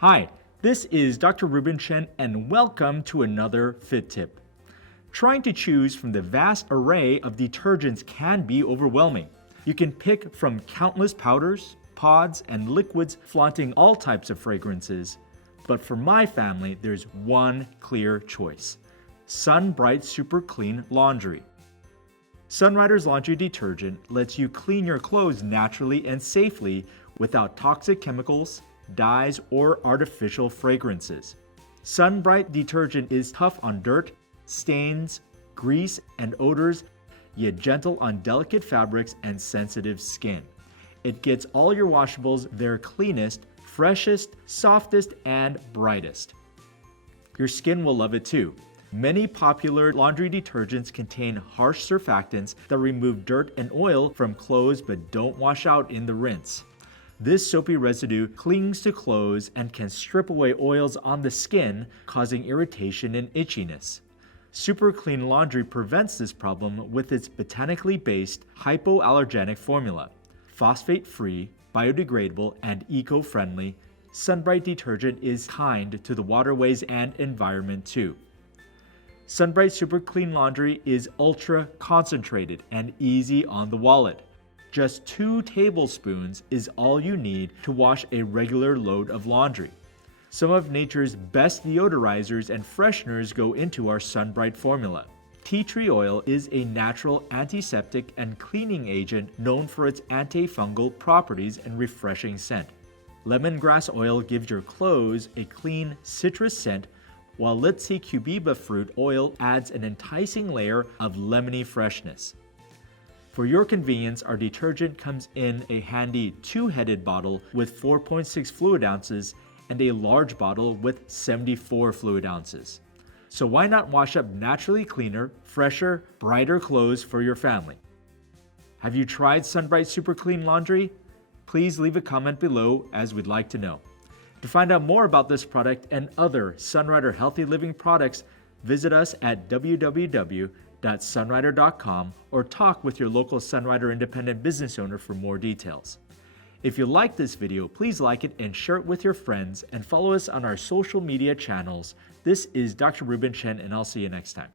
Hi, this is Dr. Reuben Chen and welcome to another Fit Tip. Trying to choose from the vast array of detergents can be overwhelming. You can pick from countless powders, pods, and liquids flaunting all types of fragrances. But for my family, there's one clear choice: SunBright SuperClean Laundry. Sunrider's laundry detergent lets you clean your clothes naturally and safely without toxic chemicals, dyes, or artificial fragrances. SunBright detergent is tough on dirt, stains, grease, and odors, yet gentle on delicate fabrics and sensitive skin. It gets all your washables their cleanest, freshest, softest, and brightest. Your skin will love it too. Many popular laundry detergents contain harsh surfactants that remove dirt and oil from clothes but don't wash out in the rinse. This soapy residue clings to clothes and can strip away oils on the skin, causing irritation and itchiness. SuperClean Laundry prevents this problem with its botanically based hypoallergenic formula. Phosphate-free, biodegradable, and eco-friendly, SunBright detergent is kind to the waterways and environment too. SunBright SuperClean Laundry is ultra concentrated and easy on the wallet. Just 2 tablespoons is all you need to wash a regular load of laundry. Some of nature's best deodorizers and fresheners go into our SunBright formula. Tea tree oil is a natural antiseptic and cleaning agent known for its antifungal properties and refreshing scent. Lemongrass oil gives your clothes a clean citrus scent, while Litsi Cubiba fruit oil adds an enticing layer of lemony freshness. For your convenience, our detergent comes in a handy 2-headed bottle with 4.6 fluid ounces and a large bottle with 74 fluid ounces. So why not wash up naturally cleaner, fresher, brighter clothes for your family? Have you tried SunBright SuperClean Laundry? Please leave a comment below, as we'd like to know. To find out more about this product and other Sunrider Healthy Living products, visit us at www.sunrider.com or talk with your local Sunrider independent business owner for more details. If you like this video, please like it and share it with your friends and follow us on our social media channels. This is Dr. Reuben Chen, and I'll see you next time.